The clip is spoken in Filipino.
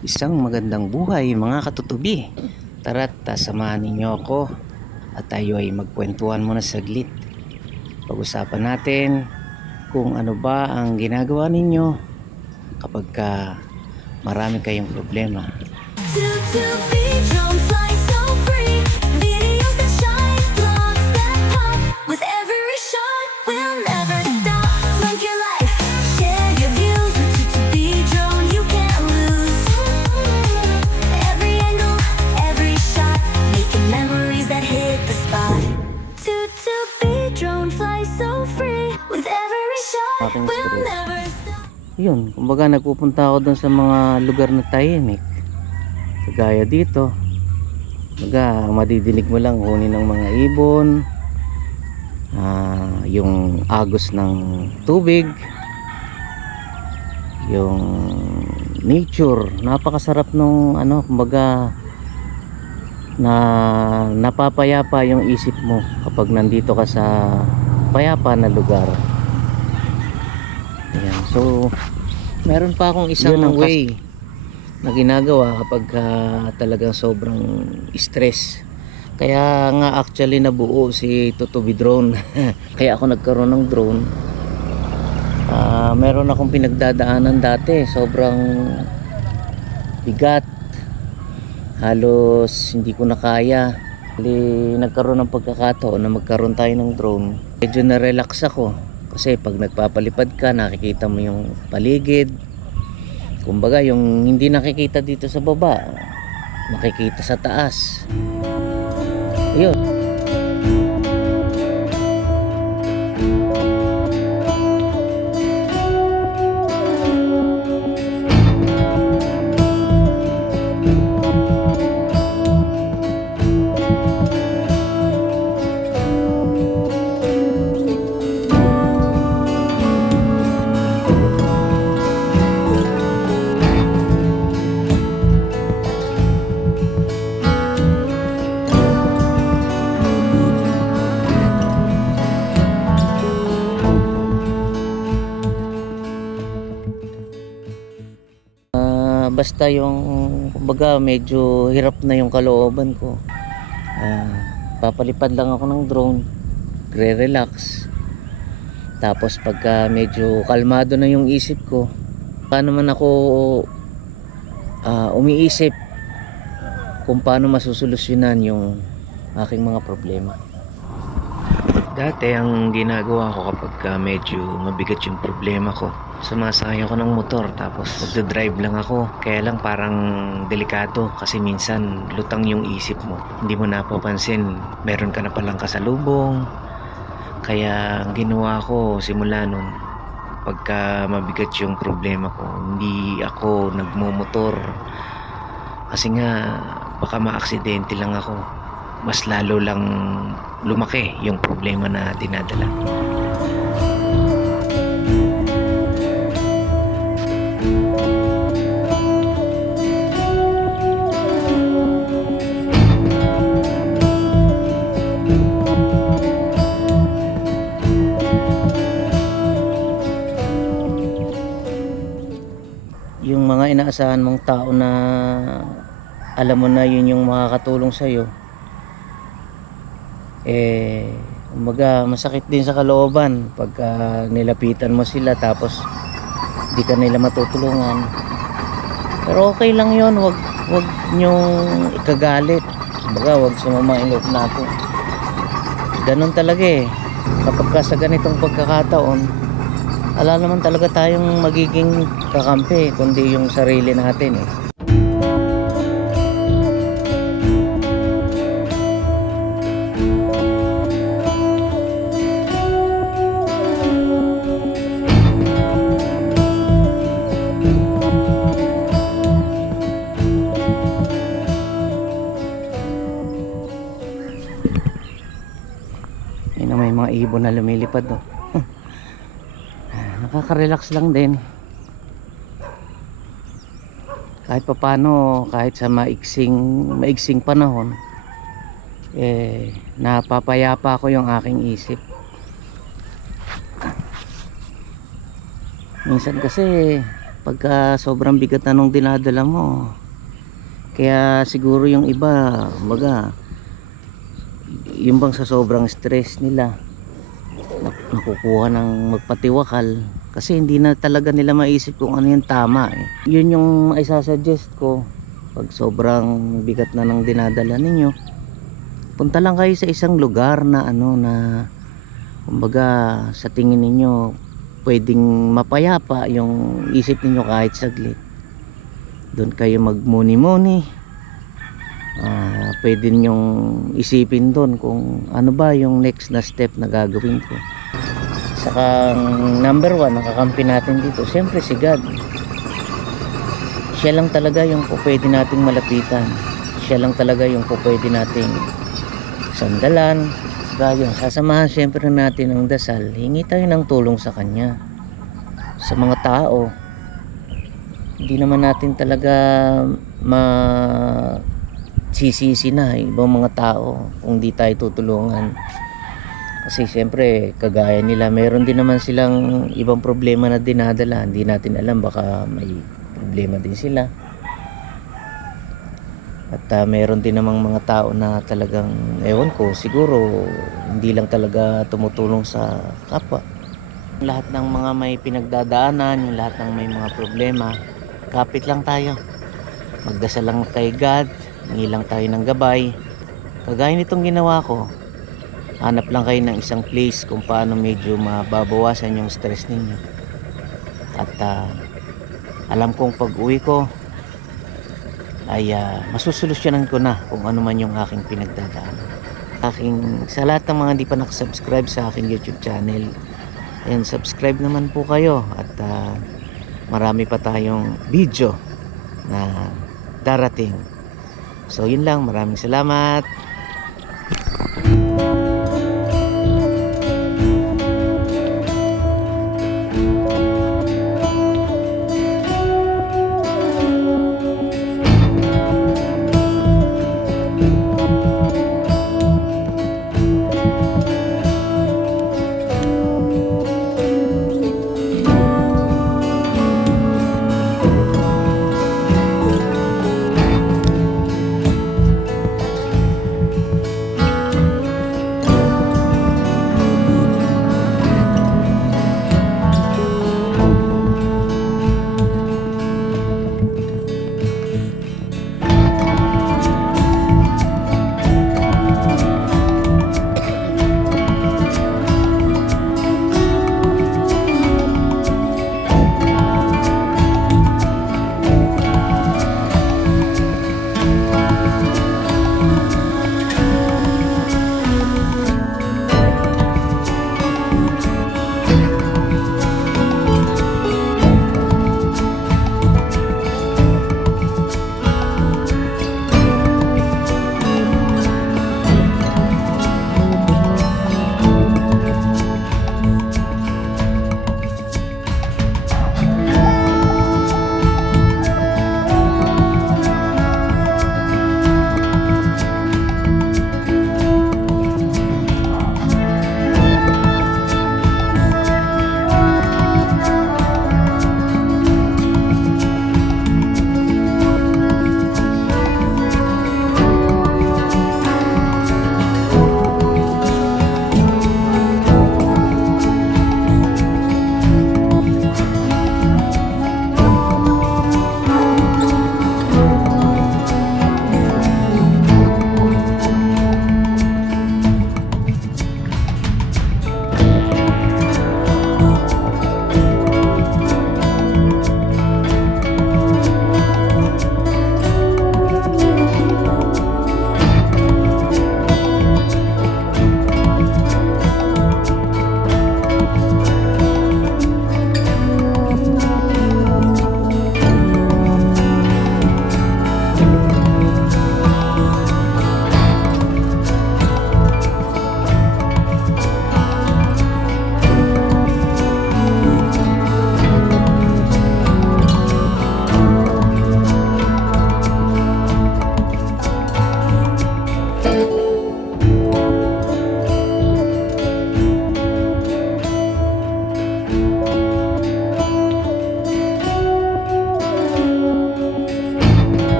Isang magandang buhay mga katutubi. Tara't samahan ninyo ako at tayo ay magkwentuhan muna saglit. Pag-usapan natin kung ano ba ang ginagawa ninyo kapag ka marami kayong problema. Toot With every shot, Aking we'll stress. never stop. Yun, kumbaga nagpupunta ako dun sa mga lugar na tahimik. Kagaya dito. Kumbaga, madidinig mo lang huni ng mga ibon. ah, yung agos ng tubig. Yung nature. Napakasarap nung ano, kumbaga na napapayapa yung isip mo kapag nandito ka sa payapa na lugar. Ayan. So, meron pa akong isang Yun way na ginagawa kapag ah, talagang sobrang stress. Kaya nga actually nabuo si Tutubi Drone. Kaya ako nagkaroon ng drone. Ah, meron akong pinagdadaanan dati. Sobrang bigat. Halos hindi ko na kaya. Bali, nagkaroon ng pagkakataon na magkaroon tayo ng drone. Medyo na-relax ako. Kasi pag nagpapalipad ka, nakikita mo yung paligid. Kumbaga, yung hindi nakikita dito sa baba, nakikita sa taas. Ayun. Basta yung kumbaga medyo hirap na yung kalooban ko. Ah, papalipad lang ako ng drone, re-relax. Tapos pagka medyo kalmado na yung isip ko, paano man ako ah, umiisip kung paano masusolusyonan yung aking mga problema. Dati ang ginagawa ko kapag ka medyo mabigat yung problema ko, sumasakay ako ng motor tapos magdadrive lang ako. Kaya lang parang delikado kasi minsan lutang yung isip mo. Hindi mo napapansin, meron ka na palang kasalubong. Kaya ang ginawa ko simula nun, pagka mabigat yung problema ko, hindi ako nagmumotor. Kasi nga, baka maaksidente lang ako. Mas lalo lang lumaki yung problema na dinadala. Inaasahan mong tao na alam mo na yun yung makakatulong sa'yo, eh, umaga masakit din sa kalooban pagka nilapitan mo sila tapos di ka nila matutulungan. Pero okay lang yon wag wag nyong ikagalit. Kumbaga, wag sumama ang loob natin. Ganun talaga eh. Kapag ka sa ganitong pagkakataon, ala naman talaga tayong magiging kakampi, kundi yung sarili natin eh. May mga ibon na lumilipad no. Nakaka-relax lang din. Kahit papano, kahit sa maiksing, maiksing panahon, eh, napapayapa ko yung aking isip. Minsan kasi pagka sobrang bigat na nung dinadala mo. Kaya siguro yung iba, baga, yung bang sa sobrang stress nila, nak- nakukuha ng magpatiwakal. Kasi hindi na talaga nila maisip kung ano yung tama. Eh. Yun yung isasuggest ko pag sobrang bigat na ng dinadala ninyo. Punta lang kayo sa isang lugar na ano na kumbaga sa tingin ninyo pwedeng mapayapa yung isip ninyo kahit saglit doon kayo magmuni-muni Ah, pwede ninyong isipin doon kung ano ba yung next na step na gagawin ko saka number one nakakampi natin dito. Siyempre si God. Siya lang talaga yung po pwede nating malapitan. Siya lang talaga yung po pwede nating sandalan. Kaya sasamahan siyempre natin ang dasal. Hingi tayo ng tulong sa kanya. Sa mga tao. Hindi naman natin talaga ma sisisi na ibang mga tao kung di tayo tutulungan kasi siyempre kagaya nila meron din naman silang ibang problema na dinadala. Hindi natin alam baka may problema din sila. At ah, meron din namang mga tao na talagang ewan ko siguro hindi lang talaga tumutulong sa kapwa. Lahat ng mga may pinagdadaanan yung lahat ng may mga problema kapit lang tayo. Magdasal lang kay God hingi lang tayo ng gabay. Kagaya nitong ginawa ko hanap lang kayo ng isang place kung paano medyo mababawasan yung stress ninyo. At ah, alam kong pag uwi ko ay ah, masusolusyonan ko na kung ano man yung aking pinagdadaanan. Aking sa lahat ng mga hindi pa nakasubscribe sa aking youtube channel ayan subscribe naman po kayo at ah, marami pa tayong video na darating. So yun lang. Maraming salamat